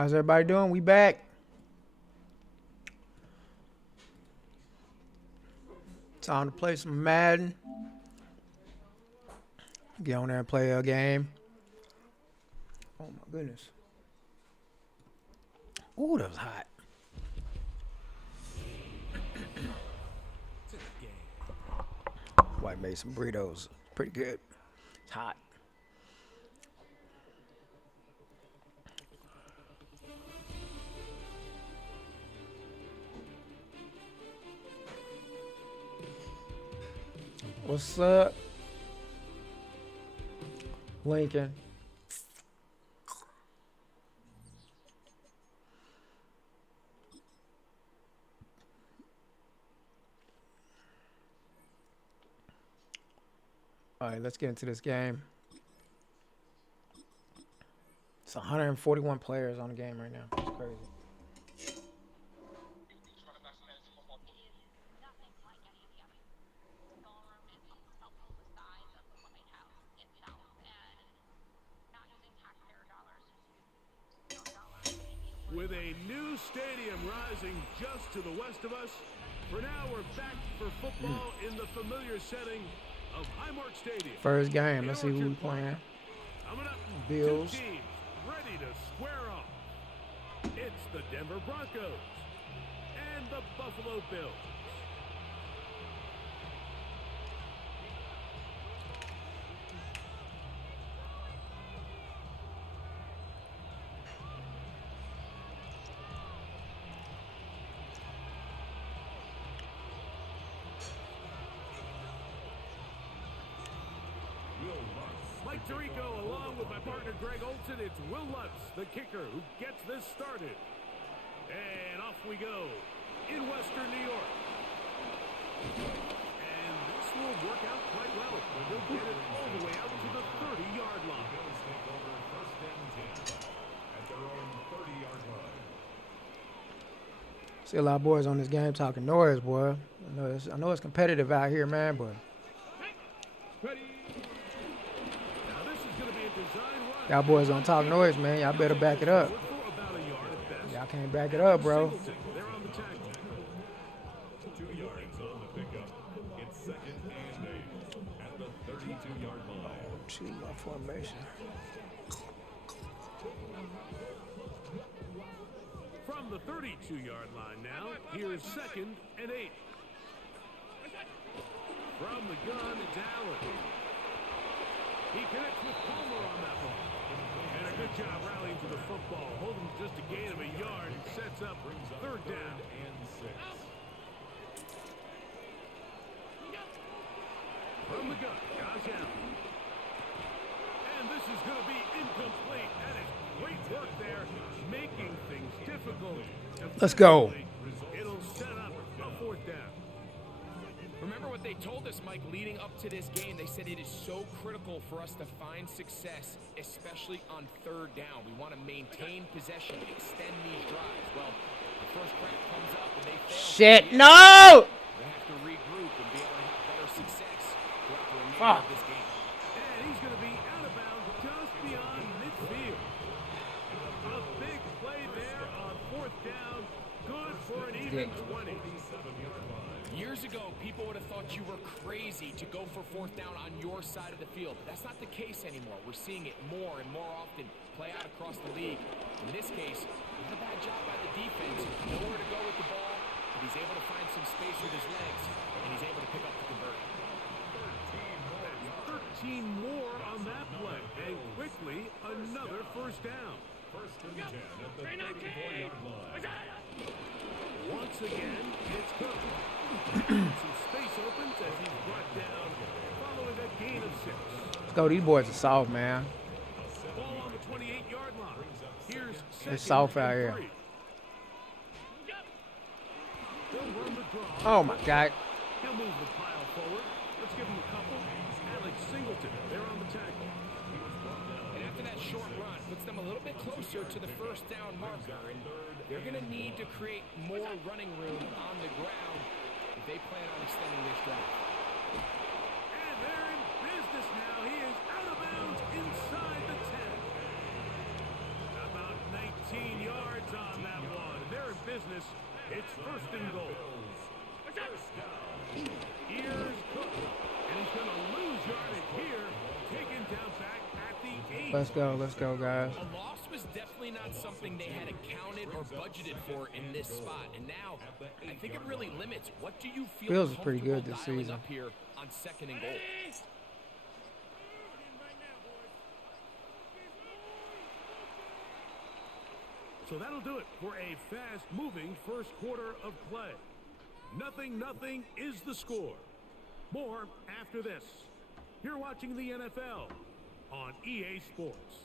How's everybody doing? We back. Time to play some Madden. Get on there and play a game. Oh my goodness. Ooh, that was hot. White made some burritos. Pretty good. It's hot. What's up? Lincoln. All right, let's get into this game. It's 141 players on the game right now. It's crazy. With a new stadium rising just to the west of us, for now we're back for football in the familiar setting of Highmark Stadium. First game. Let's see who we playing. Bills. Two teams ready to square off. It's the Denver Broncos and the Buffalo Bills. Mike Tirico, along with my partner Greg Olson, it's Will Lutz, the kicker, who gets this started. And off we go in Western New York. And this will work out quite well. They'll get it all the way out to the 30-yard line. Bills take over first and 10 at their own 30-yard line. See a lot of boys on this game talking noise, boy. I know it's competitive out here, man, but y'all boys don't talk noise, man. Y'all better back it up. Y'all can't back it up, bro. 2 yards on the pickup. It's second and 8 at the 32-yard line. See my formation. From the 32-yard line now, here's second and 8. From the gun, it's Allen. He connects with Palmer on that one. And a good job rallying to the football. Holding just a gain of a yard and sets up third down and 6. From the gun, Josh Allen. And this is going to be incomplete. That is great work there, making things difficult. Let's go. It'll set up a fourth down. Remember what they told us, Mike, leading up to this game. They said it is so critical for us to find success, especially on third down. We want to maintain possession, extend these drives. Well, the first crack comes up and they fail. Shit, no! They have to regroup and be able to have better success throughout the remainder of this game. And he's going to be out of bounds just beyond midfield. A big play there on fourth down. Good for an even 20. Years ago, people would have thought you were crazy to go for fourth down on your side of the field. But that's not the case anymore. We're seeing it more and more often play out across the league. In this case, not a bad job by the defense. Nowhere to go with the ball, but he's able to find some space with his legs, and he's able to pick up the conversion. 13 more on that play, and quickly another first down. First and 10 at the 34-yard line. Once again, it's Cook. Some space opens as he's brought down following a gain of 6. Let's go. These boys are soft, man. Ball on the 28-yard line. Here's They're soft out here. 3. They'll run the draw. Oh, my God. He'll move the pile forward. Let's give him a couple. Alex Singleton, they're on the tackle. And after that short run, puts them a little bit closer to the first down marker. And they're going to need to create more running room on the ground if they plan on extending this drive. And they're in business now. He is out of bounds inside the 10. About 19 19 yards on that one. They're in business. It's first and goal. Here's Cook. And he's going to lose yardage here. Taken down back at the 8. Let's go, guys. A loss was definitely not something they had accounted or budgeted for in this spot. And now, I think it really limits. What do you feel Bills is pretty good comfortable this dialing season. up here on 2nd and goal? So that'll do it for a fast-moving first quarter of play. 0-0 is the score. More after this. You're watching the NFL on EA Sports.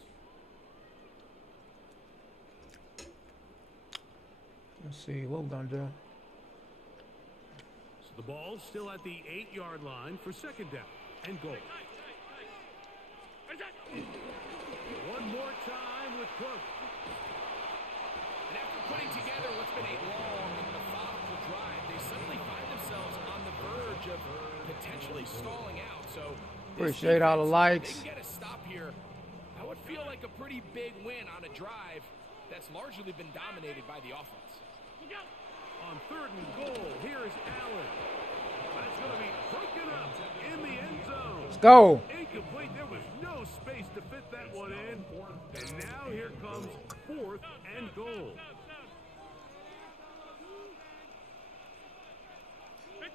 Let's see what we're gonna do. So the ball's still at the 8-yard line for second down and goal. One more time with Cook. And after putting together what's been a long and methodical drive, they suddenly find themselves on the verge of potentially stalling out. So Appreciate all the likes. They can get a stop here. That would feel like a pretty big win on a drive that's largely been dominated by the offense. On 3rd and goal, here is Allen. That's going to be broken up in the end zone. Let's go. Incomplete. There was no space to fit that one in. And now here comes 4th and goal.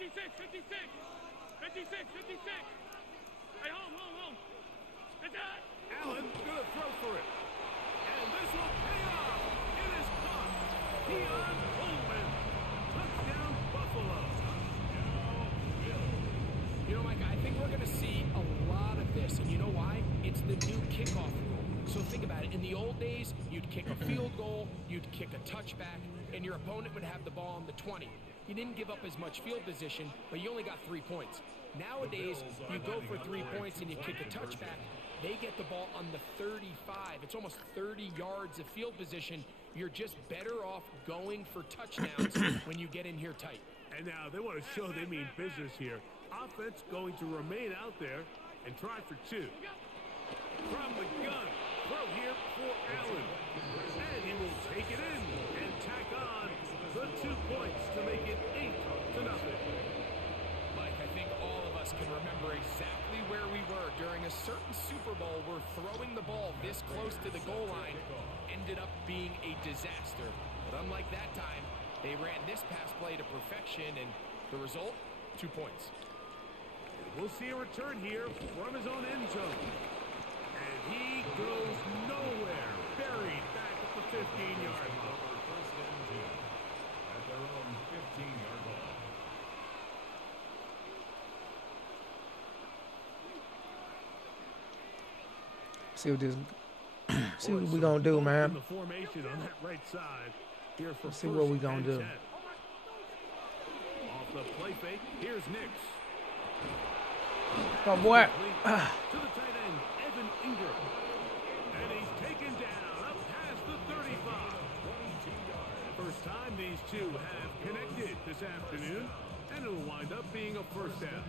56. Hey, home. It's out. Allen going to throw for it. And this will pay off. It is caught. Keon Coleman. Touchdown, Buffalo. You know, Mike, I think we're going to see a lot of this. And you know why? It's the new kickoff rule. So think about it. In the old days, you'd kick a field goal, you'd kick a touchback, and your opponent would have the ball on the 20. You didn't give up as much field position, but you only got 3 points. Nowadays, you go for 3 points and you kick a touchback. They get the ball on the 35. It's almost 30 yards of field position. You're just better off going for touchdowns when you get in here tight. And now they want to show they mean business here. Offense going to remain out there and try for 2. From the gun, throw here for Allen. And he will take it in and tack on the 2 points to make it 8-0. Mike, I think all of us can remember exactly where we were during a certain Super Bowl where throwing the ball this close to the goal line ended up being a disaster. But unlike that time, they ran this pass play to perfection, and the result, 2 points. We'll see a return here from his own end zone. And he goes nowhere. Buried back at the 15-yard line. First and 10 at their own 15-yard line. See what this. See what we gonna do, man. The formation on that right side here for Let's see what we first gonna and do. 10. Off the play fake, here's Nix. Oh boy. To the tight end, Evan Ingram. And he's taken down up past the 35. First time these two have connected this afternoon, and it'll wind up being a first down.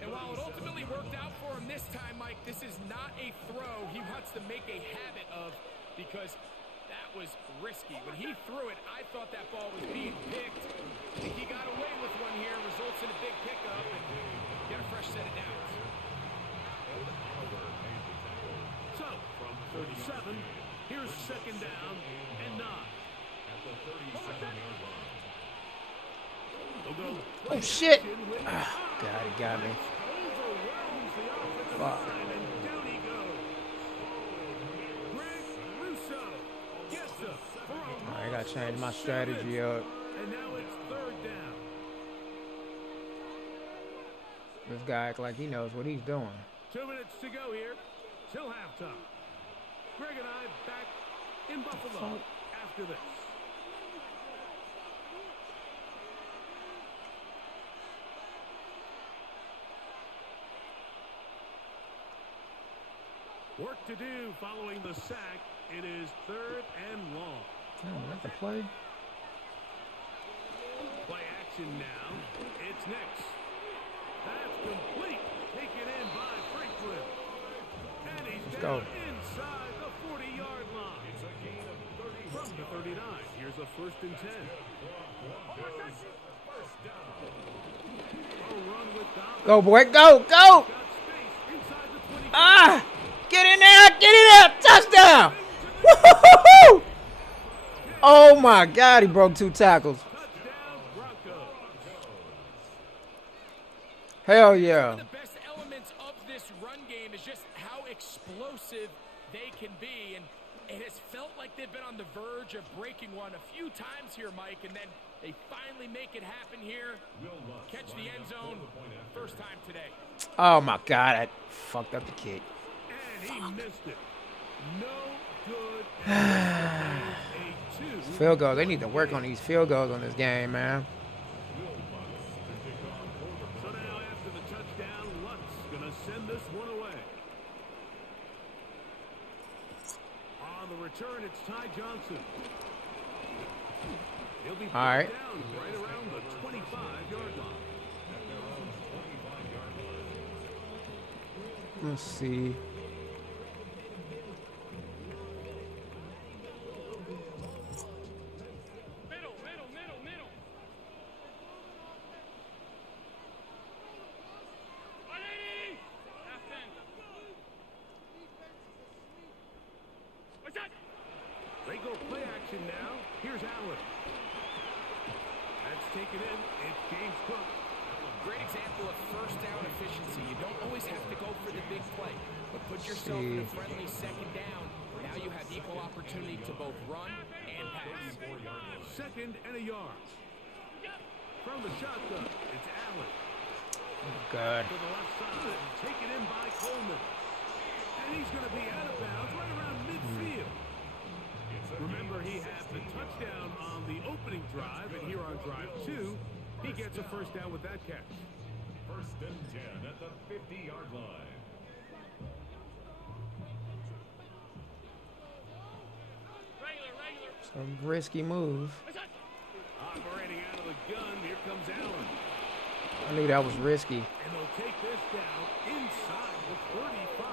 And while it ultimately worked out for him this time, Mike, this is not a throw he wants to make a habit of, because that was risky. When he threw it, I thought that ball was being picked. I think he got away with one here, results in a big pickup, and get a fresh set of downs. So, from 37, here's second down and 9. At the 37-yard line. Oh shit. God, he got me. Overwhelms the offensive Fuck. line, and down he goes. Greg Russo gets up for a I gotta change my loss of strategy 7. up. And now it's 3rd down. This guy act like he knows what he's doing. 2 minutes to go here till halftime. Greg and I back in Buffalo after this. Work to do following the sack. It is 3rd and long. Oh, that's a play. Play action now. It's Nix. That's complete. Taken in by Franklin. And he's Let's down go. inside the 40-yard line. It's a gain of 30. From a 1st and 10. A run with Dobbins. Go, boy. Go. Go. Got space inside the 20. Ah. Get in there. Get in there. Touchdown. Woo-hoo-hoo-hoo. Oh, my God. He broke 2 tackles. Touchdown, Broncos. Hell yeah. One of the best elements of this run game is just how explosive they can be, and it has felt like they've been on the verge of breaking one a few times here, Mike, and then they finally make it happen here. Catch the end zone, first time today. Oh, my God. I fucked up the kick. And he missed it. No good. And a 2. Field goals. They need to work on these field goals on this game, man. So now after the touchdown, Lutz going to send this one away. On the return, it's Ty Johnson. He'll be All right. down right around the 25-yard line. Let's see. Middle. Ready? Half 10. What's that? They go play action now. Here's Allen. That's taken in. It's James Cook. Great example of first down efficiency. You don't always have to go for the big play, but put yourself in a friendly second down. Now you have equal opportunity to both run and pass. 2nd and a yard. From the shotgun, it's Allen. Good. To the left side, taken in by Coleman. And he's going to be out of bounds right around midfield. Remember, he had the touchdown on the opening drive, and here on drive 2, he gets a first down with that catch. 1st and 10 at the 50-yard line. Regular. Some risky move. What's that? Operating out of the gun, here comes Allen. I knew that was risky. And they'll take this down inside the 35.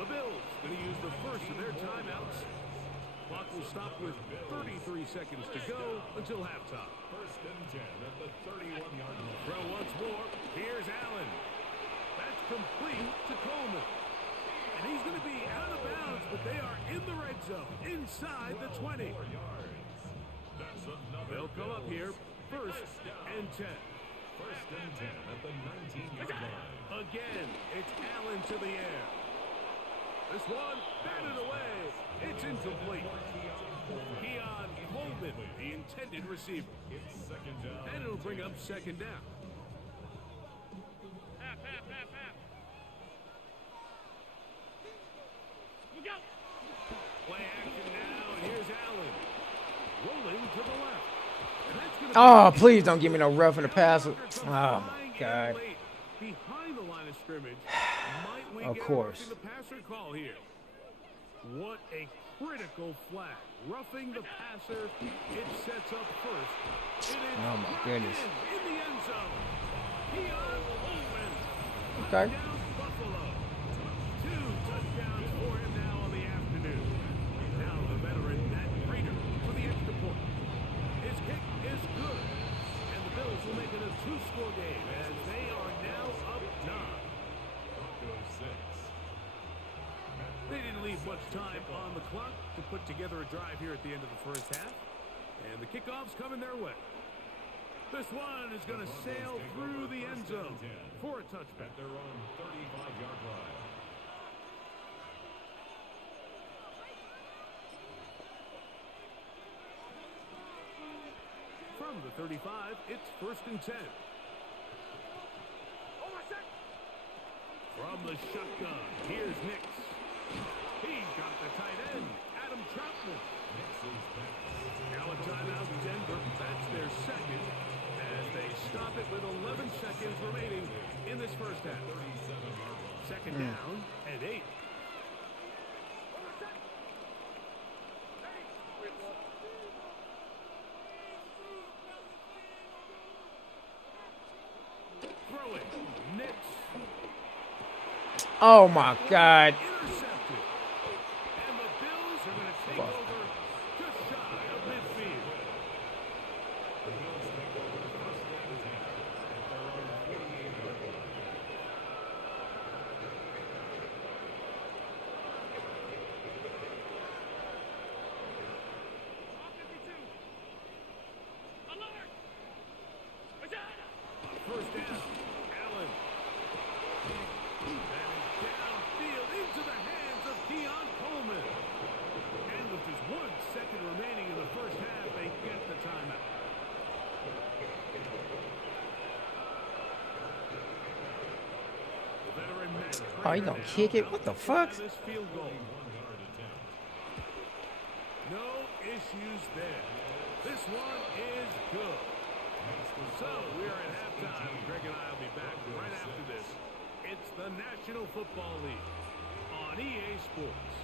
The Bills going to use the first of their timeouts. Clock will stop with 33 seconds to go until halftime. 1st and 10 at the 31-yard line. Throw once more. Here's Allen. That's complete to Coleman. And he's going to be out of bounds, but they are in the red zone, inside the 20. That's another. They'll come up here, 1st and 10. 1st and 10 at the 19-yard line. Again, it's Allen to the air. This one, batted away. It's incomplete. Keon Coleman, the intended receiver. It's 2nd down. And it'll bring up 2nd down. Half. Look out. Play action now, and here's Allen. Rolling to the left. And that's gonna Oh, be- please don't give me no rough in the passer. Oh, my Flying in God. late behind the line of scrimmage. Might we Of get course. a roughing the passer call here? What a critical flag. Roughing the passer. It sets up first. It is Oh, my right goodness. in the end zone. Keon Coleman. Okay. Touchdown, Buffalo. 2 touchdowns for him now on the afternoon. Now the veteran Matt Prater for the extra point. His kick is good. And the Bills will make it a 2-score game as they are now up 9. Broncos 6. They didn't leave much time on the clock to put together a drive here at the end of the first half. And the kickoff's coming their way. This one is going to sail through the end zone for a touchback. At their own 35-yard line. From the 35, it's 1st and 10. From the shotgun, here's Nix. He's got the tight end, Adam Troutman. Now a timeout, Denver. That's their 2nd as they stop it with 11 seconds remaining in this first half. 2nd down and 8. Throwing, Nix. Oh, my God. Intercepted. And the Bills are going to take over just shy of first down. Allen. That is downfield into the hands of Keon Coleman. And with just 1 second remaining in the first half, they get the timeout. The veteran Matt Oh, you Prater gonna now kick it? helps What the drive fuck? this field goal. No issues there. This one is good. So we are at halftime. Greg and I will be back right after this. It's the National Football League on EA Sports.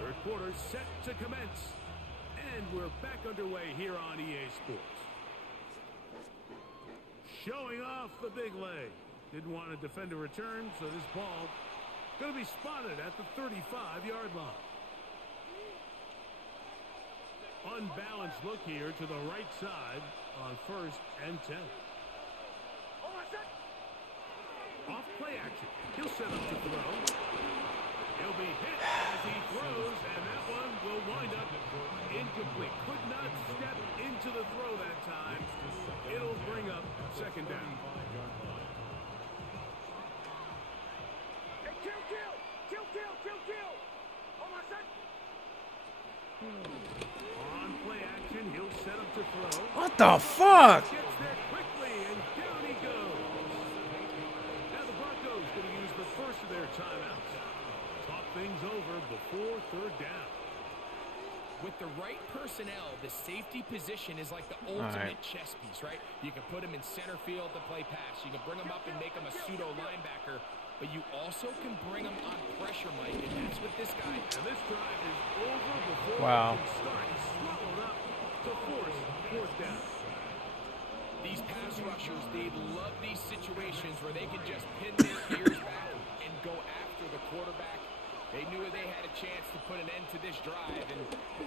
Third quarter set to commence. And we're back underway here on EA Sports. Showing off the big leg. Didn't want to defend a return, so this ball going to be spotted at the 35-yard line. Unbalanced look here to the right side on 1st and 10. Off play action. He'll set up to throw. He'll be hit as he throws, and that one will wind up incomplete. Could not step into the throw that time. It'll bring up 2nd down. On play action, he'll set up to throw. What the fuck? Gets there quickly, and down he goes. Now the Broncos going to use the first of their timeouts. Talk things over before 3rd down. With the right personnel, the safety position is like the ultimate chess piece, right? You can put him in center field to play pass. You can bring him up and make him a pseudo linebacker, but you also can bring him on pressure, Mike, and that's what this guy. And this drive is over before Wow. it can start. He's swallowed up to force 4th down. These pass rushers, they love these situations where they can just pin their ears back and go after the quarterback. They knew they had a chance to put an end to this drive, and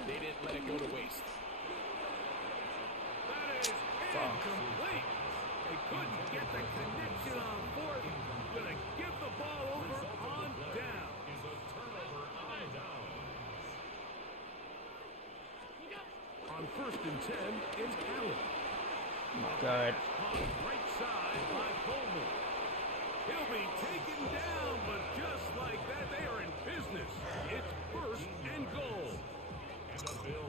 they didn't let it go to waste. That is incomplete. They couldn't get the connection on 4th. Going to give the ball over on down. On 1st and 10, it's Allen. Oh my God. On right side by Coleman. He'll be taken down, but just like that, they are in business. It's 1st and goal.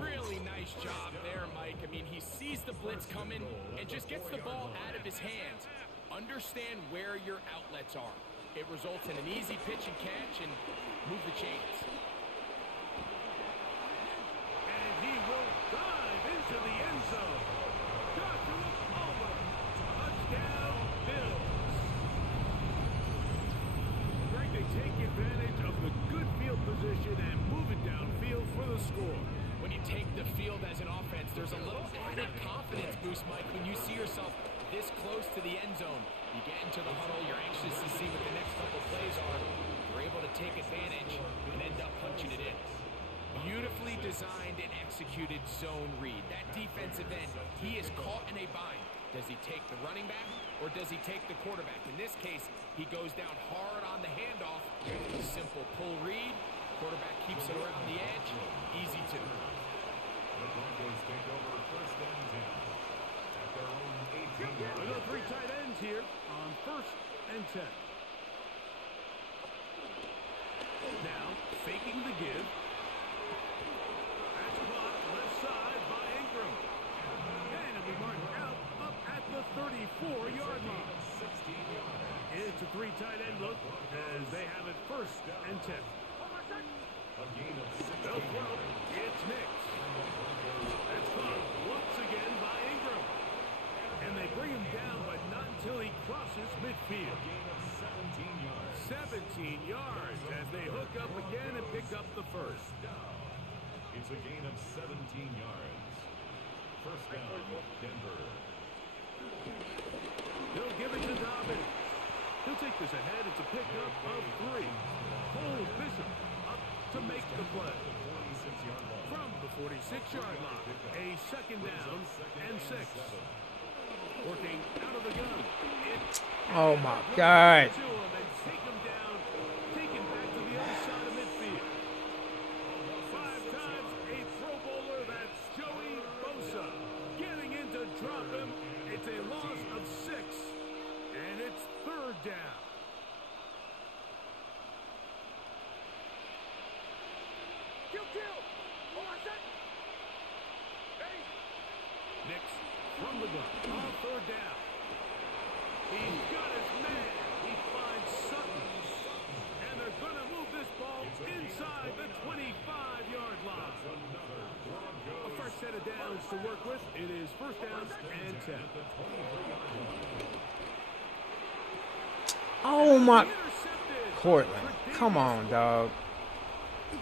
Really nice job there, Mike. I mean, he sees the blitz coming and just gets the ball out of his hands. Understand where your outlets are. It results in an easy pitch and catch and move the chains. And he will dive into the end zone. Joshua Palmer. Touchdown, Bills. Greg, they take advantage of the good field position and move it downfield for the score. When you take the field as an offense, there's a little added confidence boost, Mike, when you see yourself this close to the end zone. You get into the huddle, you're anxious to see what the next couple plays are. You're able to take advantage and end up punching it in. Beautifully designed and executed zone read. That defensive end, he is caught in a bind. Does he take the running back or does he take the quarterback? In this case, he goes down hard on the handoff. Simple pull read. Quarterback keeps it around the edge. Easy to. The Broncos take over 1st and 10 at their own 18-yard line. Another 3 tight ends here on 1st and 10. Now, faking the give. That's caught left side by Ingram. And it'll be marked out up at the 34-yard line. 16 yards. It's a 3 tight end look as they have it 1st and 10. A gain of 16 They'll throw. yards. It's Nix. That's caught once again by Ingram. And they bring him down, but not until he crosses midfield. Gain of 17 yards. 17 yards as they hook up again and pick up the first. It's a gain of 17 yards. 1st down, Denver. He'll give it to Dobbins. He'll take this ahead. It's a pickup of 3. Cole Bishop up to make the play. 46-yard line. From the 46-yard line, a 2nd down and 6. Working out of the gun. Oh my God. To him and take him down. Take him back to the other side of midfield. 5 times a Pro Bowler. That's Joey Bosa. Nix from the gun on third down. He's got his man. He finds Sutton. And they're going to move this ball inside the 25-yard line. A fresh set of downs to work with. It is first down and 10. Oh my. Intercepted. Cortland. Come on, dog. And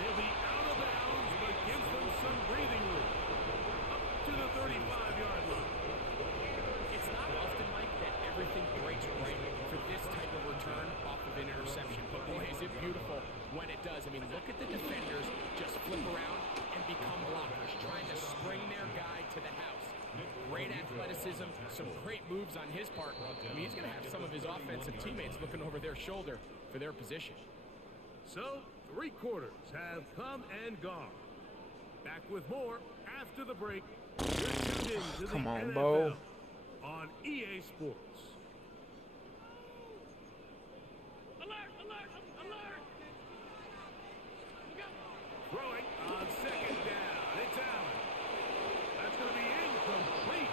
he'll be out of bounds, but gives them some breathing room. Up to the 35-yard line. It's not often, Mike, that everything breaks right for this type of return off of an interception. But boy, is it beautiful when it does. I mean, look at the defenders just flip around and become blockers, trying to spring their guy to the house. Great athleticism, some great moves on his part. I mean, he's going to have some of his offensive teammates looking over their shoulder for their position. So, 3 quarters have come and gone. Back with more after the break. You're tuned in to Come the on, NFL Bo. on EA Sports. Alert! Alert! Alert! Throwing on second down. It's Allen. That's going to be incomplete.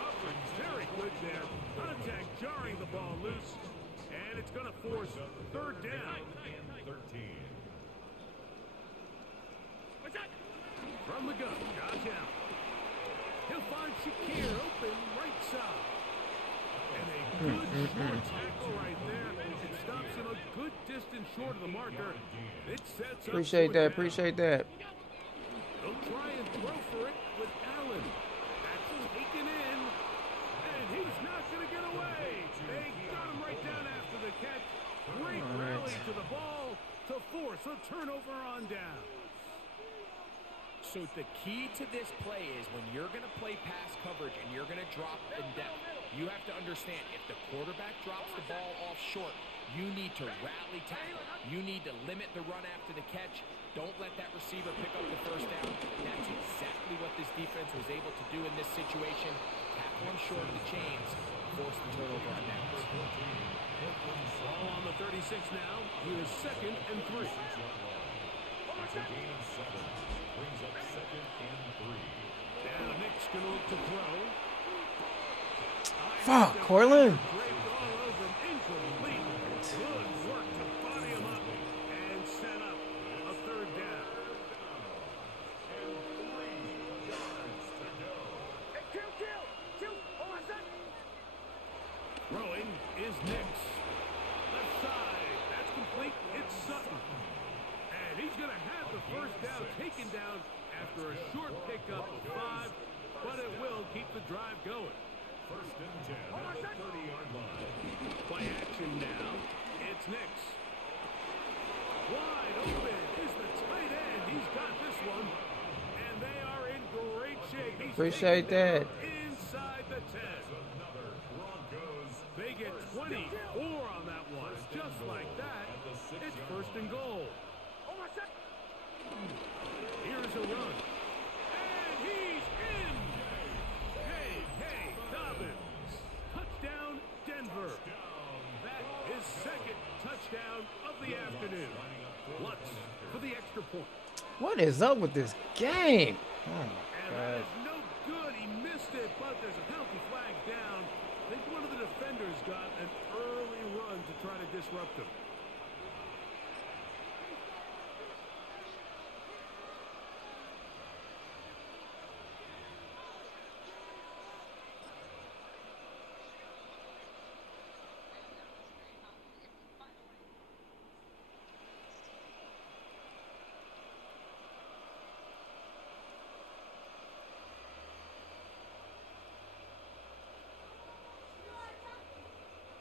Coverage very good there. Contact jarring the ball loose. And it's going to force third down. 13. What's that? From the gun, Josh Allen. He'll find Shakir open right side. And a good short tackle right there. It stops him a good distance short of the marker. It sets up Appreciate fourth that. down. Appreciate that. They'll try and throw for it with Allen. That's taken in. And he's not going to get away. They got him right down after the catch. Great rally to the ball to force a turnover on down. So the key to this play is when you're going to play pass coverage and you're going to drop in depth, you have to understand if the quarterback drops the ball off short, you need to rally tackle. You need to limit the run after the catch. Don't let that receiver pick up the first down. That's exactly what this defense was able to do in this situation. Tackle him short of the chains, force the turnover on downs. Ball on the 36 now. Here's second and 3. That's a gain of 7. Brings up second and 3. Now Nick's going to look to throw. Fuck, Cortland. Draped all over him. Incomplete. Good work to body him up and set up a third down. And 3 yards to go. Kill! Oh, what's that? Throwing is Nix. Left side. That's complete. It's Sutton. And he's going to have the first down taken down after a short pickup of 5, but it will keep the drive going. First and 10 at the 30-yard line. Play action now. It's Nix. Wide open is the tight end. He's got this one. And they are in great shape. He's Appreciate taken that. down inside the 10. Another Broncos. They get 24 on that one. Just like that, it's first and goal. Oh, what's that? Here's a run. And he's in. Hey, Dobbins. Touchdown, Denver. That is second touchdown of the afternoon. Lutz for the extra point. What is up with this game? Oh And my that God. is no good. He missed it, but there's a penalty flag down. I think one of the defenders got an early run to try to disrupt him.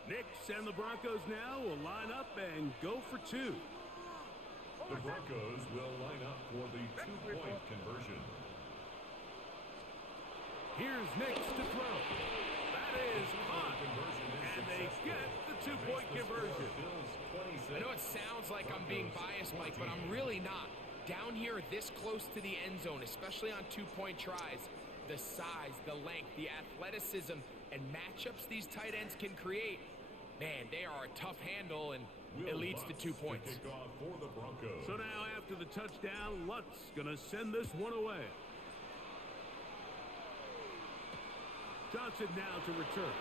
Nix and the Broncos now will line up and go for 2. The Broncos will line up for the 2-point conversion. Here's Nix to throw. That is hot. And they get the 2-point conversion. I know it sounds like I'm being biased, Mike, but I'm really not. Down here this close to the end zone, especially on 2-point tries, the size, the length, the athleticism, and matchups these tight ends can create, man, they are a tough handle, and it leads to 2 points. Kickoff for the Broncos. So now after the touchdown, Lutz going to send this one away. Johnson now to return.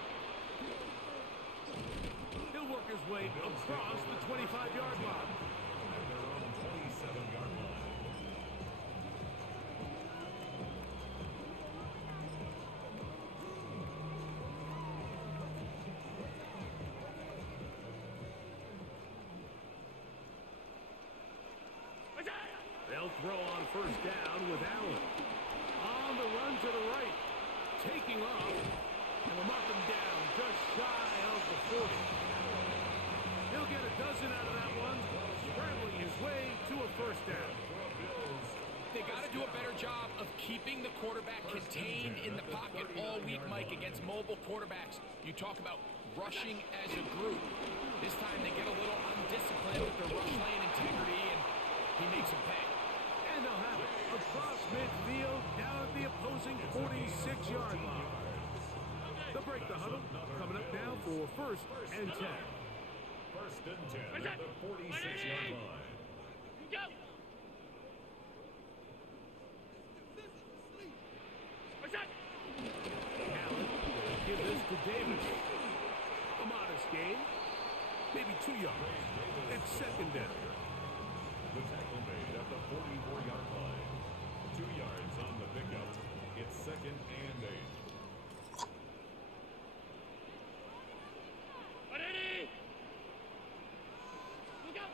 He'll work his way across the 25-yard line. At their own 27-yard line. They'll throw on first down with Allen. On the run to the right. Taking off. And we'll mark him down just shy of the 40. He'll get a dozen out of that one. Scrambling his way to a first down. They got to do a better job of keeping the quarterback contained in the pocket all week, Mike, against mobile quarterbacks. You talk about rushing as a group. This time they get a little undisciplined with their rush lane integrity, and he makes them pay. And they'll have it across midfield down at the opposing 46-yard line. They'll break the huddle. Coming up now for first and 10. First and 10 at the 46-yard line. Go! Allen will give this to Davis. A modest gain. Maybe 2 yards. It's second down. The tackle made at the 44-yard line. 2 yards on the pickup. It's second and 8. Ready? Look out!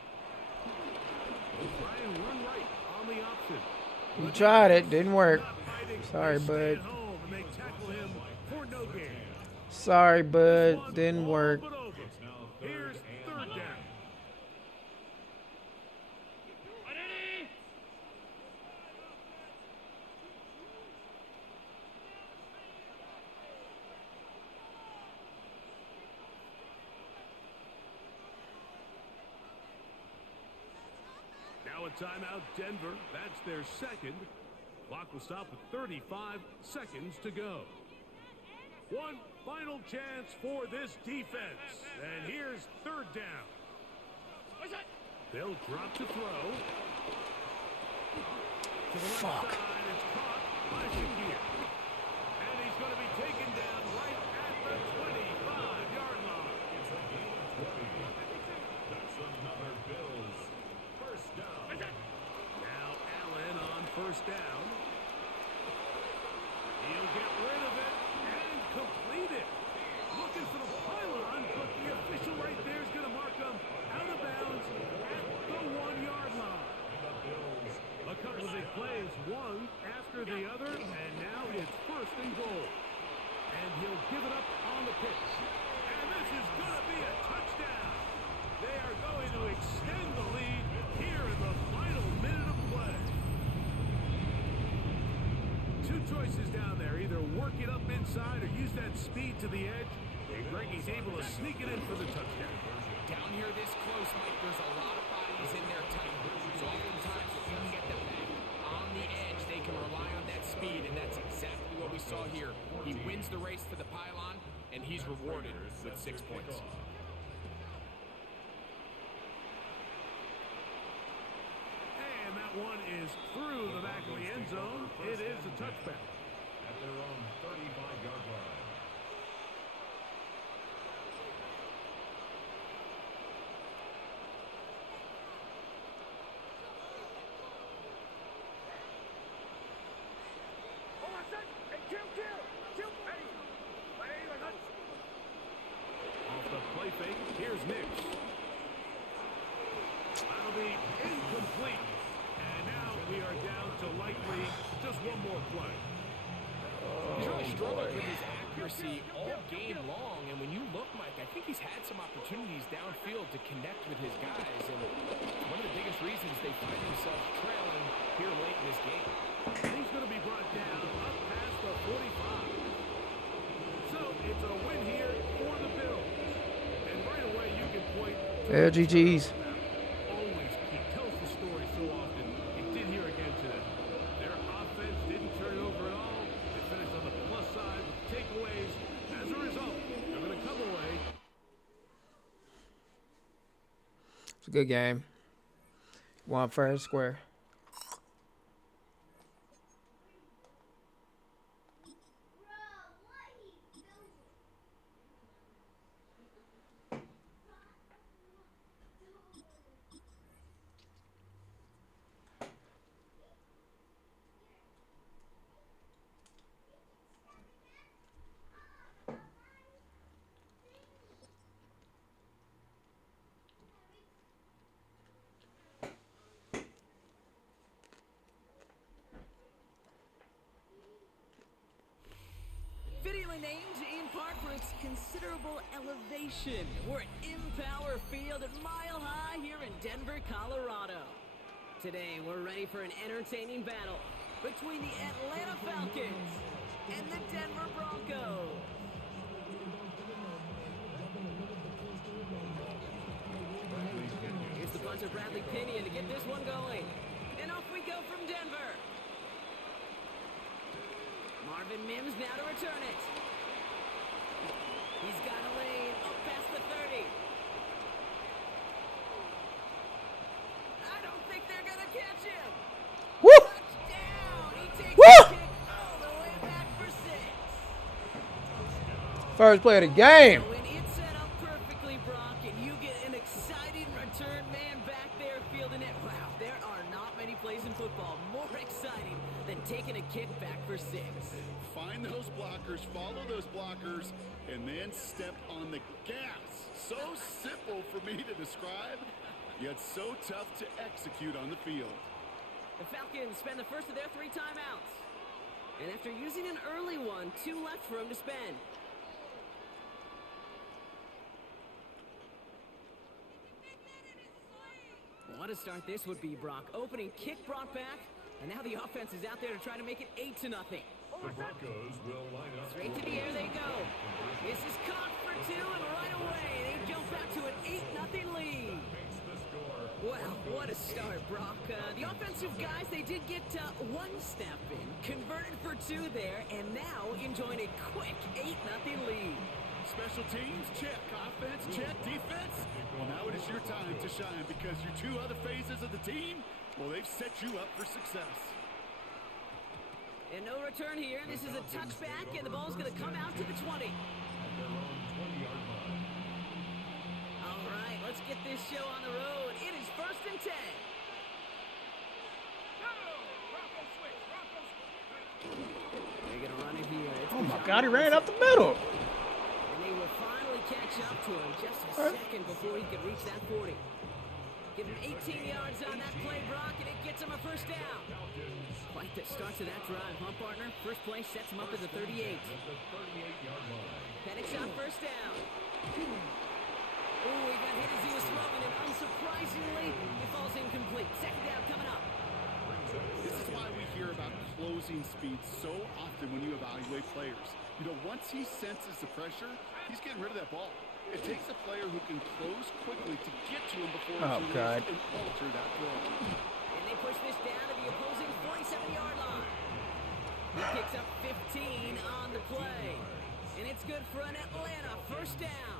Brian run right on the option. We tried it, didn't work. Not fighting. Sorry, They stay bud. at home, and they tackle him for no gain. Sorry, bud. One Didn't ball, work. but over. Here's third down. Ready? Now a timeout, Denver. That's their second. Clock will stop with 35 seconds to go. One final chance for this defense. And here's third down. What's that? They'll drop to throw. To the left Fuck. side, it's caught by Shakir. And he's going to be taken down right at the 25-yard line. It's a gain of 20. That's another Bills first down. Now Allen on first down. He'll get rid of it and complete it. Looking for the pylon, but the official right there is going to mark him out of bounds at the 1-yard line. A couple of big plays, one after the other, and now it's first and goal. And he'll give it up on the pitch. And this is going to be a touchdown. They are going to extend the lead here in the final minute of play. Two choices down there. Either work it up inside or use that speed to the edge. And Greggy's able to sneak it in for the touchdown. Down here this close, Mike, there's a lot of bodies in there tight. So oftentimes, if you can get them back on the edge, they can rely on that speed, and that's exactly what we saw here. He wins the race to the pylon, and he's rewarded with 6 points. And that one is through the back of the end zone. It is a touchback. At their own 35-yard line. Oh, my son! Hey, kill! Ready? Ready, my son? Off the play fake, here's Nix. That'll be incomplete. And now we are down to likely just one more play. He's really struggled with his accuracy all game long, and when you look, Mike, I think he's had some opportunities downfield to connect with his guys, and one of the biggest reasons they find themselves trailing here late in this game. And he's going to be brought down up past the 45. So it's a win here for the Bills. And right away you can point to LGGs. always he tells the story so often. He did here again today. Their offense didn't turn it over at all. They finished on the plus side with takeaways. As a result, they're going to come away. It's a good game. Won fair and square. aptly named in part for its considerable elevation. We're at Empower Field at Mile High here in Denver, Colorado. Today, we're ready for an entertaining battle between the Atlanta Falcons and the Denver Broncos. Here's the punter, Bradley Pinion, to get this one going. And off we go from Denver. Marvin Mims now to return it. He's got a lane up past the 30. I don't think they're going to catch him. Woo! Touchdown! He takes Woo! the kick all the way back for 6. First play of the game. When it's set up perfectly, Brock, and you get an exciting return man back there fielding it. Wow, there are not many plays in football more exciting than taking a kick back for 6. Find those blockers, follow those blockers, and then step on the gas. So simple for me to describe, yet so tough to execute on the field. The Falcons spend the first of their 3 timeouts. And after using an early one, 2 left for them to spend. What a start this would be, Brock. Opening kick brought back, and now the offense is out there to try to make it 8-0. The Broncos will line up. Straight to the air they go. This is caught for 2, and right away they jump back to an 8-0 lead. Makes the score. Well, what a start, Brock. The offensive guys, they did get 1 snap in, converted for 2 there, and now enjoying a quick 8-0 lead. Special teams, check. Offense, check. Defense, well, now it is your time to shine because your 2 other phases of the team, well, they've set you up for success. And no return here. This is a touchback, and the ball's going to come out to the 20. At their own 20-yard line. All right, let's get this show on the road. It is 1st and 10. They're going to run it here. It's Oh my John God, he ran Wilson. up the middle. And they will finally catch up to him. Just a second before he could reach that 40. Give him 18 yards on that play, Brock, and it gets him a 1st down. Quite the start to that drive, huh, partner? First play sets him up at the 38. At the 38-yard line. Penix shot 1st down. Ooh, he got hit as he was throwing, and unsurprisingly, he falls incomplete. 2nd down coming up. This is why we hear about closing speed so often when you evaluate players. You know, once he senses the pressure, he's getting rid of that ball. It takes a player who can close quickly to get to him before Oh, it's God. released and alter that throw. And they push this down to the opposing 47-yard line. He picks up 15 on the play. And it's good for an Atlanta 1st down.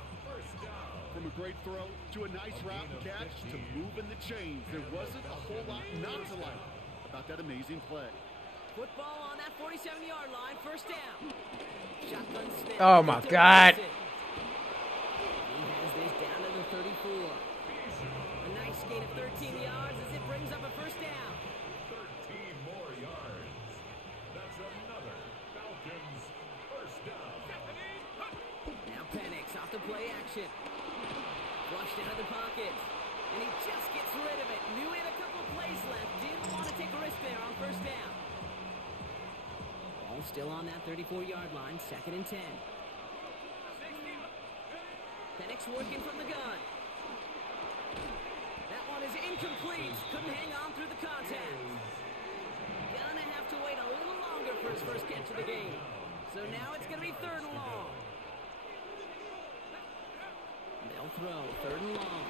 From a great throw to a nice route and catch to moving the chains, there wasn't a whole lot not to like about that amazing play. Football on that 47-yard line, 1st down. Shotgun snap. Oh, my to God. Wilson. He has this down to the 34. A nice gain of 13 yards as it brings up a 1st down. 13 more yards. That's another Falcons first down. Now Penix off the play action. Flushed out of the pocket. And he just gets rid of it. Knew he had a couple of plays left. Didn't want to take a risk there on 1st down. Ball still on that 34-yard line. 2nd and 10. Penix working from the gun. That one is incomplete. Couldn't hang on through the contact. Gonna have to wait a little longer for his first catch of the game. So now it's gonna be 3rd and long. They'll throw 3rd and long.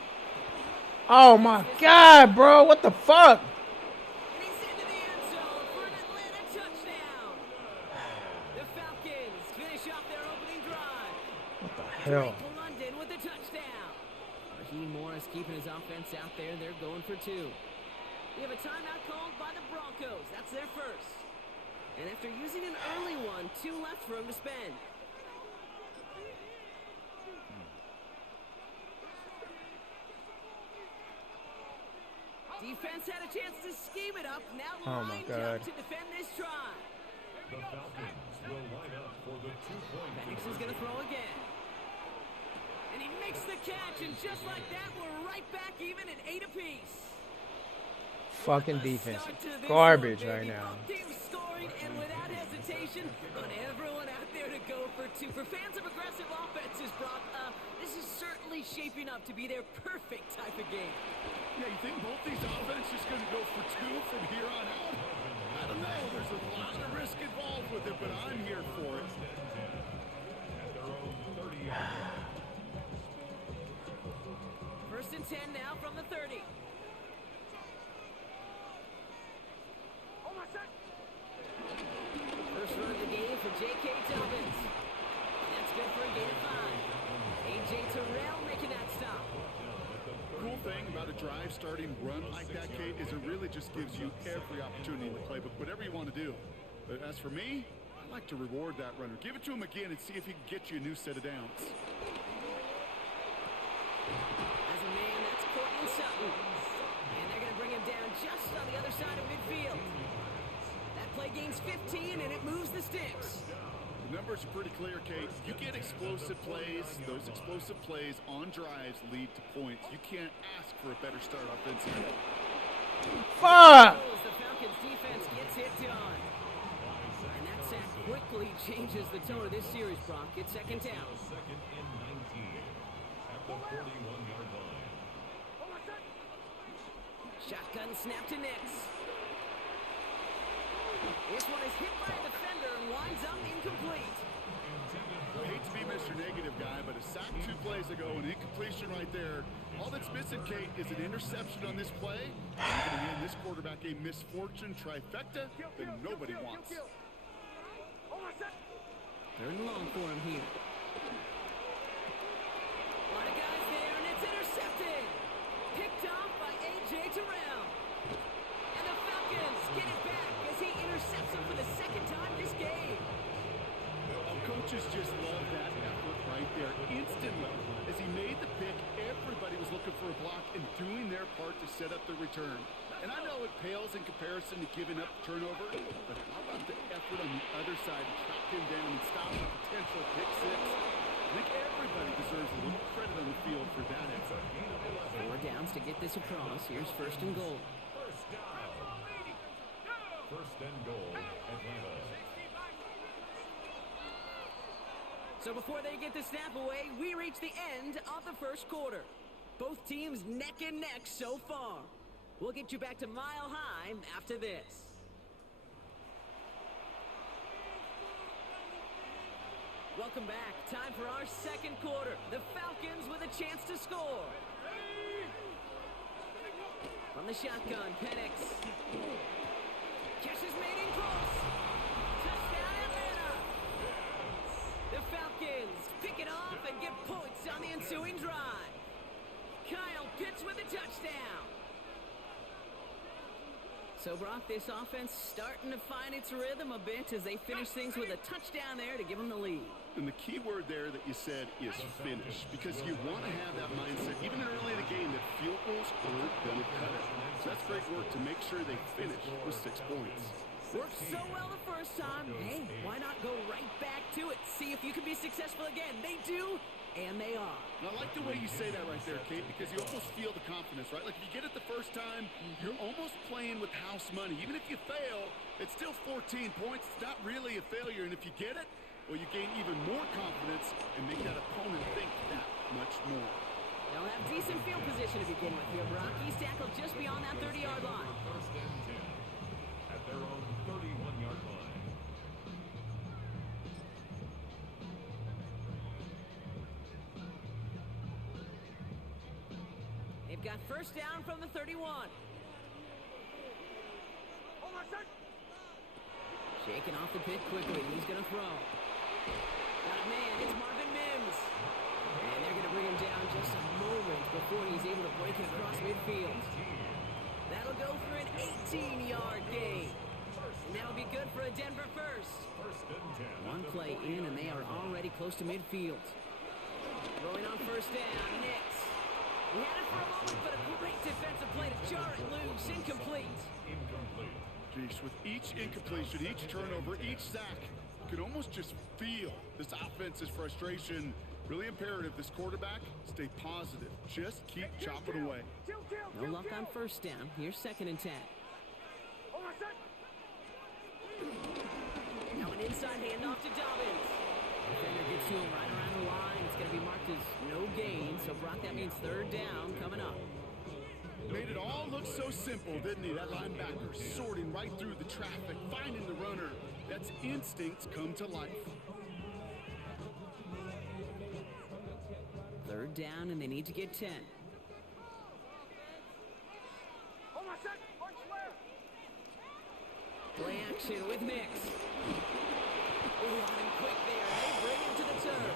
Oh my God, bro. What the fuck? And he's into the end zone for an Atlanta touchdown. The Falcons finish off their opening drive. What the hell? Drake London with the touchdown. Raheem Morris keeping his offense out there. They're going for 2. We have a timeout called by the Broncos. That's their first. And after using an early one, 2 left for him to spend. Defense had a chance to scheme it up. Now Oh, my lined God. up to defend this drive. The Falcons will line up for the 2-point Penix is going to throw again. And he makes the catch, and just like that, we're right back even at 8 apiece. Fucking defense. Garbage right now. Team scoring and without hesitation, but everyone out there to go for two. For fans of aggressive offenses, Brock, this is certainly shaping up to be their perfect type of game. Yeah, you think both these offenses just going to go for two from here on out? I don't know. There's a lot of risk involved with it, but I'm here for it. First and 10 now from the 30. First run of the game for J.K. Dobbins. And that's good for a gain of 5. A.J. Terrell making that stop. Cool thing about a drive starting run like that, Kate, is it really just gives you every opportunity in the playbook, whatever you want to do. But as for me, I like to reward that runner. Give it to him again and see if he can get you a new set of downs. As a man, that's Courtland Sutton. And they're going to bring him down just on the other side of midfield. That play gains 15, and it moves the sticks. The numbers are pretty clear, Kate. You get explosive plays. Those explosive plays on drives lead to points. You can't ask for a better start offensively. Fuck! The Falcons defense gets it done. And that sack quickly changes the tone of this series, Brock. It's second down. Second and 19 at the 41-yard line. Shotgun snap to Nix. This one is hit by a defender and winds up incomplete. I hate to be Mr. Negative guy, but a sack 2 plays ago, an incompletion right there. All that's missing, Kate, is an interception on this play. Even in this quarterback a misfortune trifecta that nobody wants. Third and long for him here. A lot of guys there, and it's intercepted. Picked off by A.J. Terrell. And the Falcons get it back as he intercepts him for the second time this game. Coaches just love that effort right there. Instantly, as he made the pick, everybody was looking for a block and doing their part to set up the return. And I know it pales in comparison to giving up turnover, but how about the effort on the other side to track him down and stop a potential pick six? I think everybody deserves a little credit on the field for that effort. 4 downs to get this across. Here's first and goal. First down. First and goal, Atlanta. So before they get the snap away, we reach the end of the first quarter. Both teams neck and neck so far. We'll get you back to Mile High after this. Welcome back. Time for our second quarter. The Falcons with a chance to score. From the shotgun, Penix. Catch is made in close. Touchdown, Atlanta. The Falcons pick it off and get points on the ensuing drive. Kyle Pitts with a touchdown. So, Brock, this offense starting to find its rhythm a bit as they finish things with a touchdown there to give them the lead. And the key word there that you said is finish, because you want to have that mindset, even early in the game, that field goals aren't going to cut it. So that's great work to make sure they finish with 6 points. Worked so well the first time. Hey, why not go right back to it? See if you can be successful again. They do, and they are. And I like the way you say that right there, Kate, because you almost feel the confidence, right? Like if you get it the first time, you're almost playing with house money. Even if you fail, it's still 14 points. It's not really a failure. And if you get it, well, you gain even more confidence and make that opponent think that much more. They'll have decent field position to begin with here, Brock. He's tackled just beyond that 30-yard line. First and 10 at their own 31-yard line. They've got first down from the 31. Shaking off the pit quickly. He's going to throw. Got a man. It's Marvin Mims. And they're going to bring him down just a moment before he's able to break it across midfield. That'll go for an 18-yard gain. And that'll be good for a Denver first. First and 10. One play in, and they are already close to midfield. Throwing on first down, Nix. He had it for a moment, but a great defensive play to jar it loose. Incomplete. Incomplete. Jeez, with each incompletion, each turnover, each sack, you can almost just feel this offense's frustration Really imperative this quarterback stay positive. Just keep chopping away. No luck on first down. Here's 2nd and 10. Hold on, son. Now an inside handoff to Dobbins. Defender gets to him right around the line. It's going to be marked as no gain. So, Brock, that means 3rd down coming up. Made it all look so simple, didn't he? That linebacker sorting right through the traffic, finding the runner. That's instincts come to life. 3rd down, and they need to get 10. Hold on, son. Punch square. Play action with Mix. Ooh, on him quick there. They bring him to the turf.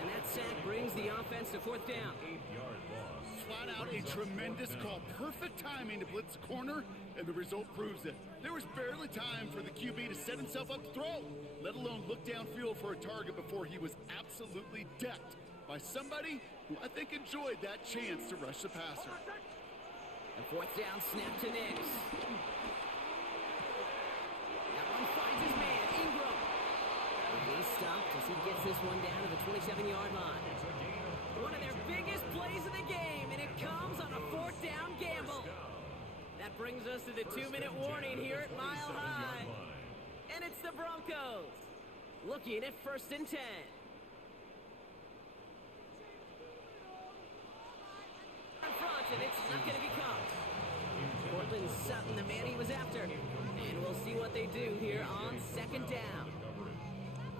And that sack brings the offense to 4th down. 8-yard loss. Flat out a tremendous call. Perfect timing to blitz the corner, and the result proves it. There was barely time for the QB to set himself up to throw, let alone look downfield for a target before he was absolutely decked by somebody who I think enjoyed that chance to rush the passer. And 4th down snap to Nix. That one finds his man, Ingram. And he's stopped as he gets this one down to the 27-yard line. One of their biggest plays of the game, and it comes on a 4th down gamble. That brings us to the 2-minute warning here at Mile High. And it's the Broncos looking at 1st and 10. In front, and it's not going to be caught. Portland Sutton, the man he was after. And we'll see what they do here on 2nd down.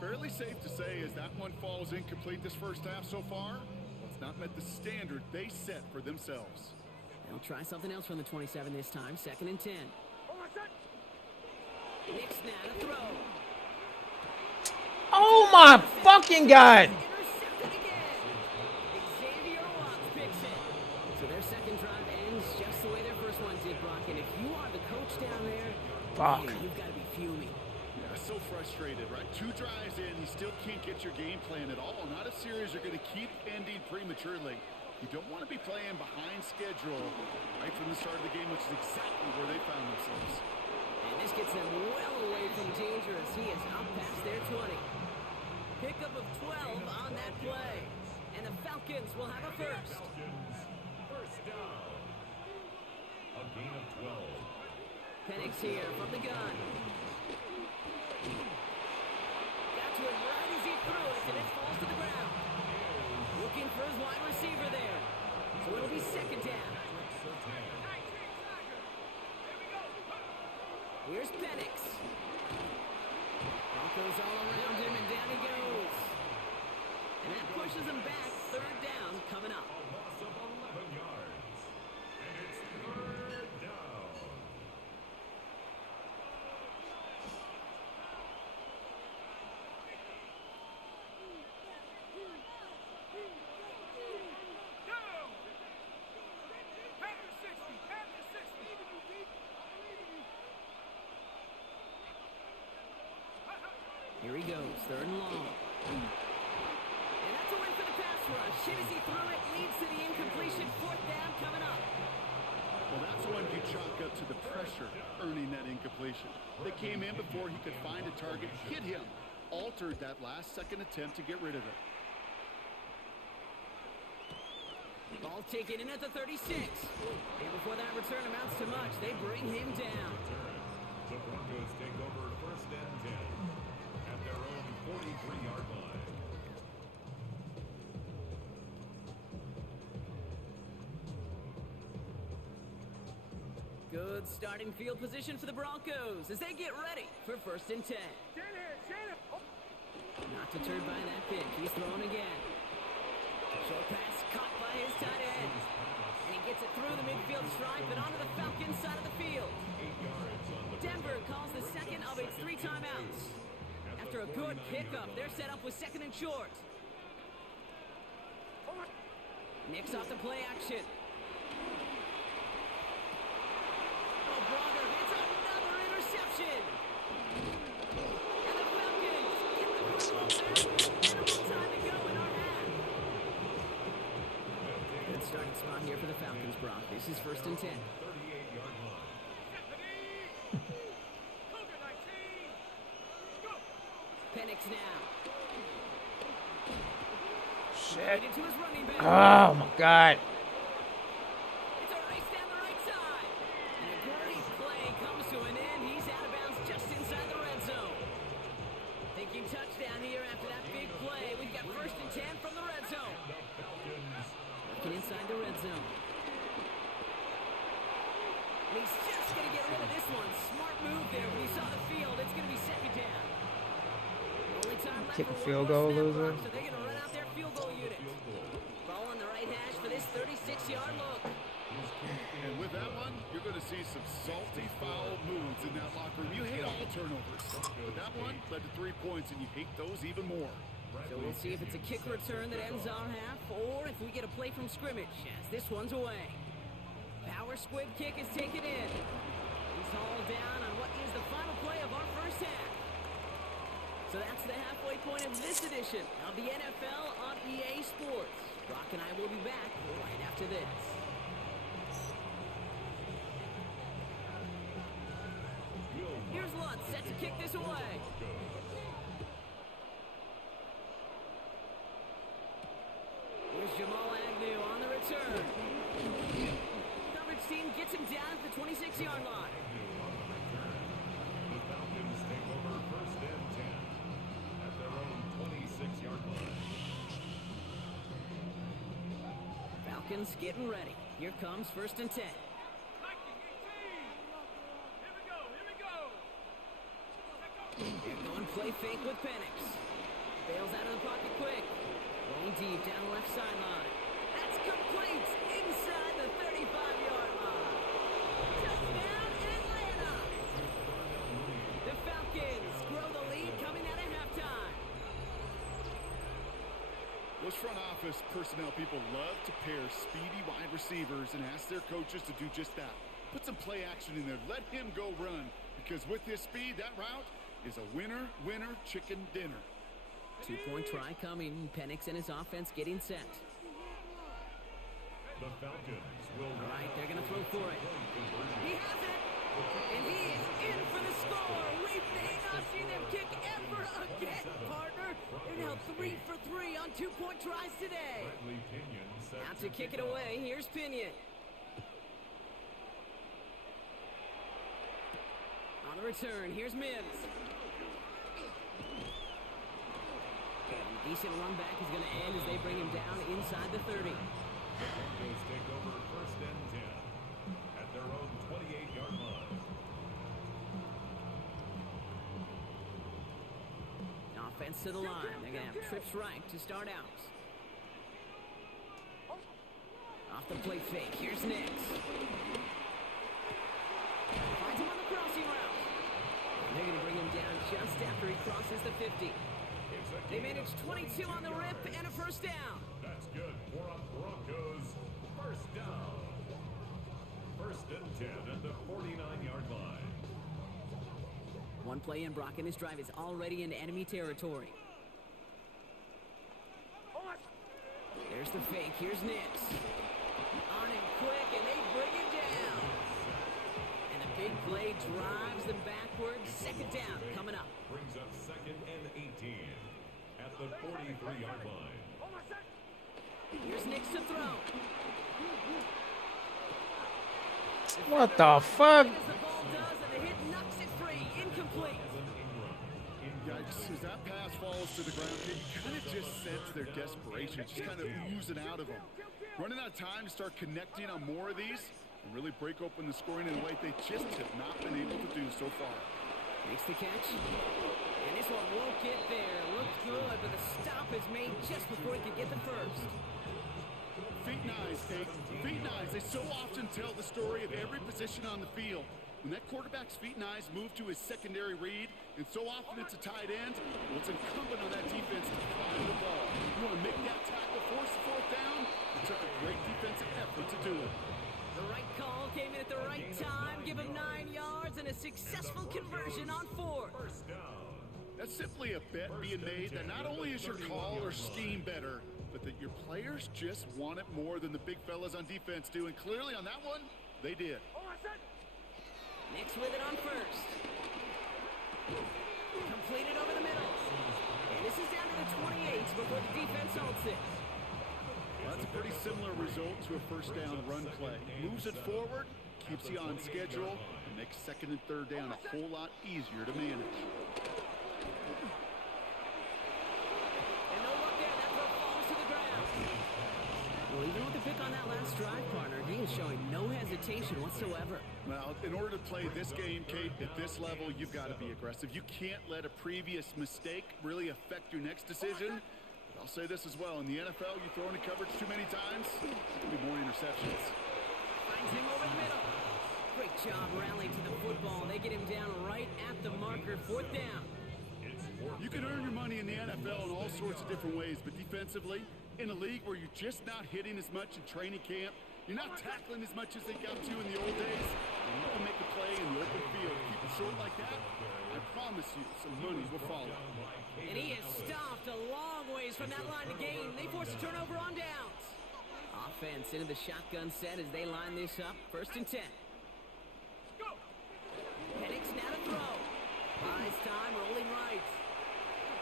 Fairly safe to say as that one falls incomplete this first half so far, it's not met the standard they set for themselves. They'll try something else from the 27 this time. 2nd and 10. Hold on, son. Nix now to throw. Oh my fucking God! Intercepted again. Xavier Watts picks it. So their 2nd drive ends just the way their first one did, Brock. And if you are the coach down there, Fuck. man, you've got to be fuming. Yeah, so frustrated, right? 2 drives in, you still can't get your game plan at all. Not a series you're going to keep ending prematurely. You don't want to be playing behind schedule right from the start of the game, which is exactly where they found themselves. And this gets them well away from danger as he is up past their 20. Pickup of 12 on that play. And the Falcons will have a first. First down. A gain of 12. Penix here from the gun. Got to him right as he threw it, and it falls to the ground. Looking for his wide receiver there. So it'll be 2nd down. Here's Penix. Broncos all around him, and down he goes. And that pushes him back. 3rd down coming up. A loss of 11 yards. And it's 3rd down. Here he goes, 3rd and long. And that's a win for the pass rush. Shimmy threw it, leads to the incompletion. 4th down coming up. Well, that's one you chalk up to the pressure earning that incompletion. They came in before he could find a target, hit him, altered that last second attempt to get rid of it. Ball taken in at the 36. And before that return amounts to much, they bring him down. The Broncos take over 1st and 10 at their own 43-yard line. Good starting field position for the Broncos as they get ready for 1st and 10. Not deterred by that pick. He's throwing again. Short pass caught by his tight end. And he gets it through the midfield stripe and onto the Falcons side of the field. 8 yards on the Denver calls the 2nd of its 3 timeouts. After a good pickup, they're set up with 2nd and short. Nix off the play action. Oh, brother, it's another interception. And the Falcons get the football back with minimal time to go in our half. Good starting spot here for the Falcons, Brock. This is 1st and 10. 38-yard line. Penix now. shit. Into his running back. Oh my god. It's a race down the right side. And a great play comes to an end. He's out of bounds just inside the red zone. Thinking touchdown here after that big play. We've got 1st and 10 from the red zone. Working inside the red zone. And he's just going to get rid of this one. Smart move there when he saw the field. It's going to be 2nd down. Only time left Kick a for field one more goal, snap loser. clock, so they're going to run out their field goal unit. Ball on the right hash for this 36-yard look. And with that one, you're going to see some salty foul moves in that locker room. You hate all turnovers. But that one led to 3 points, and you hate those even more. So we'll see if it's a kick return that ends our half, or if we get a play from scrimmage, as this one's away. Power squib kick is taken in. He's hauled down on what is the final play of our first half. So that's the halfway point of this edition of the NFL on EA Sports. Brock and I will be back right after this. Here's Lutz set to kick this away. Here's Jamal Agnew on the return. Coverage team gets him down at the 26-yard line. The Falcons take over 1st and 10 at their own 26-yard line. Falcons getting ready. Here comes 1st and 10. They're going play fake with Penix. Bails out of the pocket quick. Going deep down the left sideline. That's complete inside the 35-yard line. Touchdown, Atlanta! The Falcons grow the lead coming out of halftime. Those front office personnel people love to pair speedy wide receivers and ask their coaches to do just that. Put some play action in there. Let him go run. Because with his speed, that route is a winner, winner, chicken dinner. 2-point try coming. Penix and his offense getting set. The Falcons will All right, they're going to throw for it. He has it. And he is in for the score. We may not see them kick ever again, partner. They're now 3 for 3 on 2-point tries today. Bradley Pinion set Out to kick it away. Here's Pinion. On the return, here's Mims. Decent run back is going to end as they bring him down inside the 30. Broncos take over 1st and 10 at their own 28-yard line. Offense to the line. They're going to have trips right to start out. Off the play fake. Here's Nix. Finds him on the crossing route. And they're going to bring him down just after he crosses the 50. They managed 22 on the rip and a 1st down. That's good for a Broncos 1st down. 1st and 10 at the 49-yard line. One play in, Brock, and his drive is already into enemy territory. There's the fake. Here's Nix. On him quick, and they bring him down. And the big play drives them backwards. 2nd down coming up. Brings up 2nd and 18 at the 43-yard line. Here's Nix to throw. What the fuck? As the ball does, and the hit knocks it free. Incomplete. Yikes, as that pass falls to the ground, you kind of just sense their desperation, just kind of oozing out of them. Running out of time to start connecting on more of these and really break open the scoring in a way they just have not been able to do so far. Makes the catch. And this one won't get there. Looks good, but the stop is made just before he could get the first. Feet and eyes, Kate. Feet and eyes. They so often tell the story of every position on the field. When that quarterback's feet and eyes move to his secondary read, and so often it's a tight end, well, it's incumbent on that defense to find the ball. You want to make that tackle, force the 4th down? It took a great defensive effort to do it. The right call came in at the right time. Give him 9 yards and a successful conversion on 4th. That's simply a bet being made that not only is your call or scheme better, but that your players just want it more than the big fellas on defense do. And clearly on that one, they did. Nix with it on 1st. Completed over the middle. And this is down to the 28 before the defense holds it. Well, that's a pretty similar result to a first down run play. Moves it forward, keeps you on schedule, and makes second and third down a whole lot easier to manage. And no luck there. That throw falls to the ground. Well, even with the pick on that last drive, partner, he is showing no hesitation whatsoever. Well, in order to play this game, Kate, at this level, you've got to be aggressive. You can't let a previous mistake really affect your next decision. But I'll say this as well. In the NFL, you throw into coverage too many times, there'll be more interceptions. Finds him over the middle. Great job rallying to the football. They get him down right at the marker. Fourth down. You can earn your money in the NFL in all sorts of different ways, but defensively, in a league where you're just not hitting as much in training camp, you're not tackling as much as they got to in the old days, and you can make a play in the open field. Keep it short like that, I promise you some money will follow. And he is stopped a long ways from that line to gain. They force a turnover on downs. Offense into the shotgun set as they line this up. First and 10. Penix now to throw. Buys time, rolling right.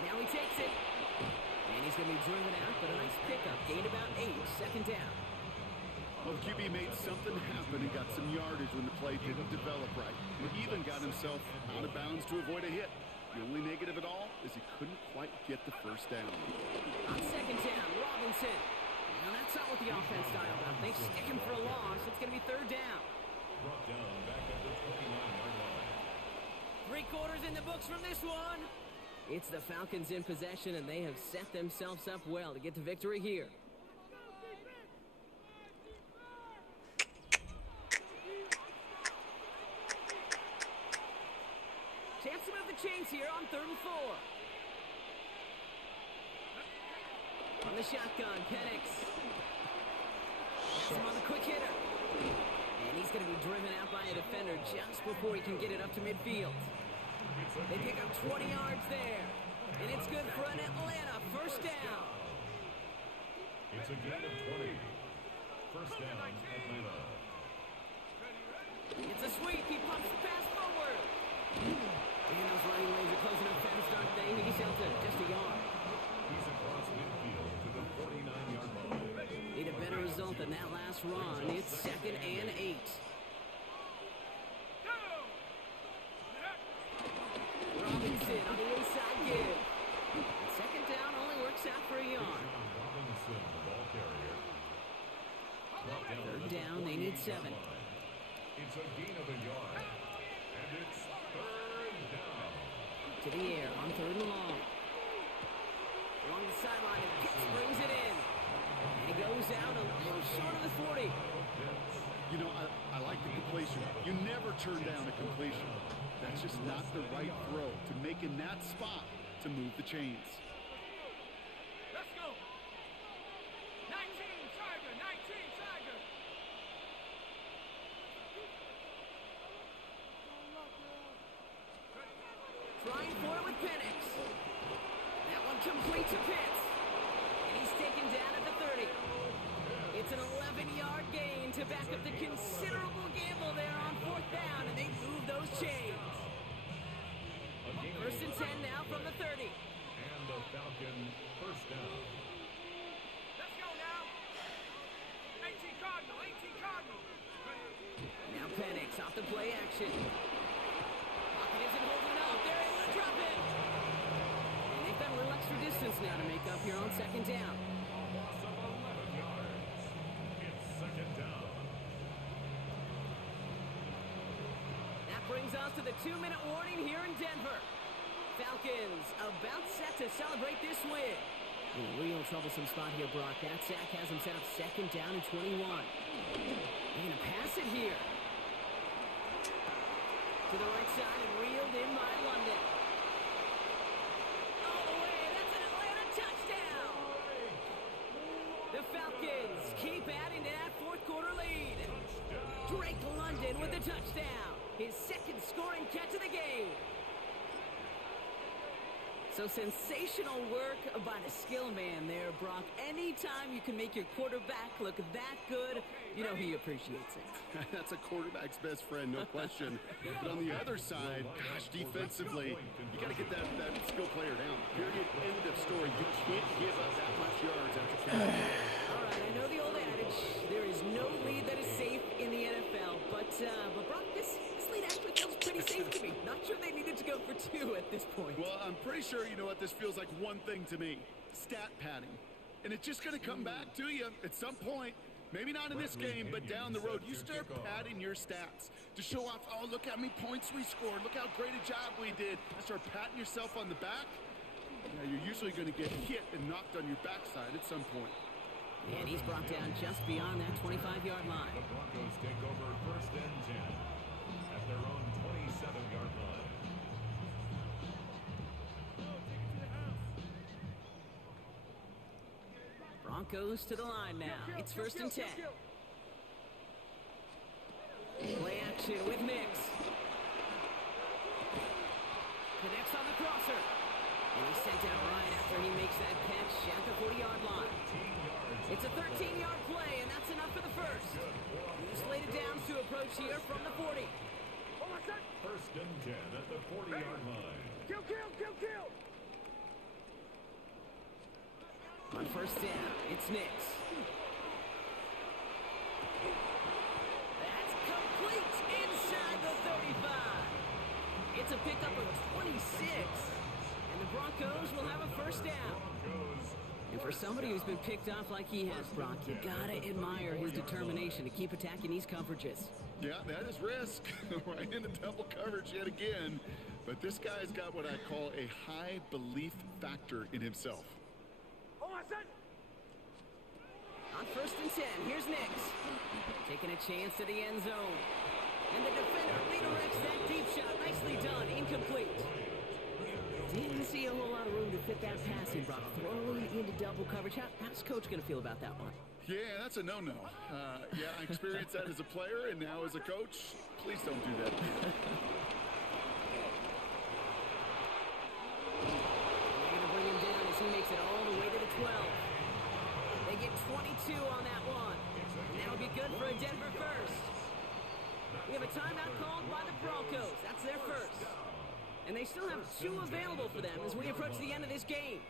Now he takes it. And he's going to be driven out, but a nice pickup. Gained about 8. Second down. Well, the QB made something happen and got some yardage when the play didn't develop right. He even got himself out of bounds to avoid a hit. The only negative at all is he couldn't quite get the first down. On second down, Robinson. Now that's not what the offense dialed up. They stick him for a loss. It's going to be third down. Brought down back at the 29-yard line. 3 quarters in the books from this one. It's the Falcons in possession, and they have set themselves up well to get the victory here. Chance to move the chains here on 3rd and 4. On the shotgun, Penix. Has him on the quick hitter. And he's going to be driven out by a defender just before he can get it up to midfield. They pick up 20 yards there. And it's good for an Atlanta first down. It's a gain of 20. First down, Atlanta. It's a sweep. He pumps the pass forward. And those running lanes are closing up fast, aren't they? He's out to just a yard. He's across midfield to the 49-yard line. Need a better result than that last run. It's 2nd and 8. Robinson on the inside give. And second down only works out for a yard. Robinson, the ball carrier. Third down, they need 7. It's a gain of a yard. And it's third down. To the air on 3rd and long. Along the sideline, and Pitts brings it in. And he goes out a little short of the 40. You know, I like the completion. You never turn down a completion. That's just not the right throw to make in that spot to move the chains. Let's go. 19 Tiger, 19 Tiger. Trying for it with Penix. That one complete to Pitts. And he's taken down at the 30. It's an 11-yard gain to back up the considerable gamble there on 4th down, and they move those chains. First and 10 now from the 30. And the Falcon first down. Let's go now. 18 Cardinal, 18 Cardinal. Now Penix off the play action. Pocket isn't holding up. They're able to drop it. And they've got a little extra distance now to make up here on second down. Loss of 11 yards. It's second down. That brings us to the 2-minute warning here in Denver. Falcons about set to celebrate this win. In a real troublesome spot here, Brock. That sack has him set up second down and 21. They're going to pass it here. To the right side and reeled in by London. All the way, that's an Atlanta touchdown! The Falcons keep adding to that 4th quarter lead. Drake London with the touchdown. His 2nd scoring catch of the game. So sensational work by the skill man there, Brock. Anytime you can make your quarterback look that good, you know he appreciates it. That's a quarterback's best friend, no question. But on the other side, gosh, defensively, you got to get that skill player down. Period. End of story. You can't give up that much yards after catch. All right, I know But Brock, this lead actually feels pretty safe to me. Not sure they needed to go for 2 at this point. Well, I'm pretty sure you know what this feels like one thing to me. Stat padding. And it's just going to come back to you at some point. Maybe not in this game, but down the road. You start padding your stats to show off, oh, look how many points we scored. Look how great a job we did. And start patting yourself on the back. Now, you're usually going to get hit and knocked on your backside at some point. And he's brought down just beyond that 25-yard line. The Broncos take over 1st and 10 at their own 27-yard line. Broncos to the line now. It's 1st and 10. Play action with Mix. Connects on the crosser. And he's sent out right after he makes that catch at the 40-yard line. It's a 13-yard play, and that's enough for the first. He's slated down to approach here from the 40. 1st and 10 at the 40-yard line. Kill! On 1st down, it's Nix. That's complete inside the 35. It's a pickup of 26. And the Broncos will have a 1st down. And for somebody who's been picked off like he has, Brock, you gotta admire his determination to keep attacking these coverages. Yeah, that is risk. Right into double coverage yet again. But this guy's got what I call a high belief factor in himself. On 1st and 10, here's Nix. Taking a chance to the end zone. And the defender redirects that deep shot. Nicely done. Incomplete. Didn't see a whole lot of room to fit that passing, Brock. Throwing into double coverage. How's Coach going to feel about that one? Yeah, that's a no-no. Yeah, I experienced that as a player and now as a coach. Please don't do that. They're going to bring him down as he makes it all the way to the 12. They get 22 on that one. And that'll be good for a Denver first. We have a timeout called by the Broncos. That's their first. And they still have 2 available for them as we approach the end of this game.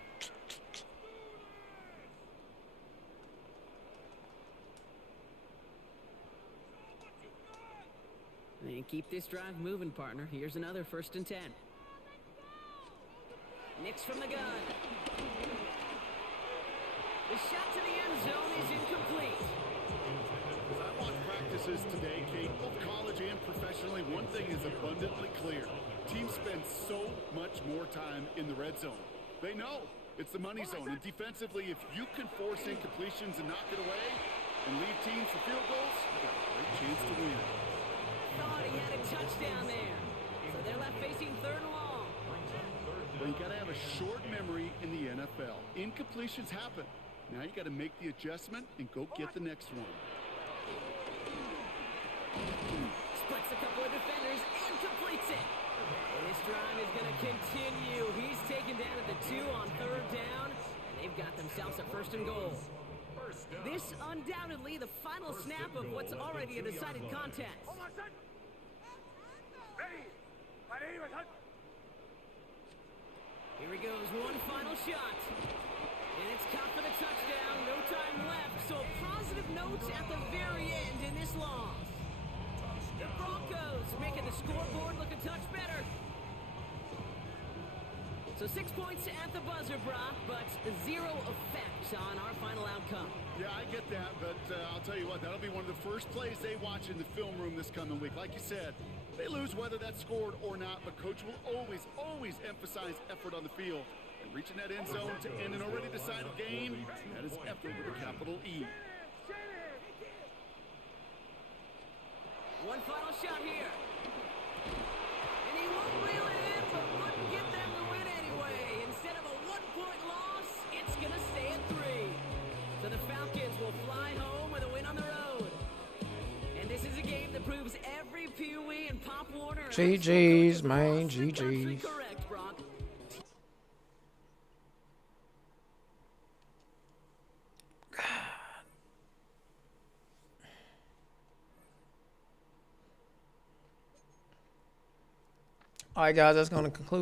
And keep this drive moving, partner. Here's another 1st and 10. Nix from the gun. The shot to the end zone is incomplete. As I watch practices today, Kate, both college and professionally, one thing is abundantly clear. Teams spend so much more time in the red zone. They know it's the money zone. And defensively, if you can force incompletions and knock it away and leave teams for field goals, you got a great chance to win. Thought he had a touchdown there. So they're left facing 3rd and long. Well, you got to have a short memory in the NFL. Incompletions happen. Now you got to make the adjustment and go get the next one. Splits a couple of defenders and completes it. And this drive is going to continue. He's taken down at the 2 on 3rd down. And they've got themselves a 1st and goal. This undoubtedly the final snap of what's already a decided contest. Here he goes, one final shot. And it's caught for the touchdown. No time left. So positive notes at the very end in this loss. The Broncos making the scoreboard look a touch better. So 6 points at the buzzer, Brock, but 0 effect on our final outcome. Yeah, I get that, but I'll tell you what, that'll be one of the first plays they watch in the film room this coming week. Like you said, they lose whether that's scored or not, but Coach will always emphasize effort on the field. And reaching that end zone to end an already decided game, that is effort with a capital E. One final shot here. And he won't reel it in, but wouldn't get them the win anyway. Instead of a 1-point loss, it's going to stay at 3. So the Falcons will fly home with a win on the road. And this is a game that proves every Pee Wee and Pop Warner. GG's, man, GG's. Correct, Brock. All right, guys, that's going to conclude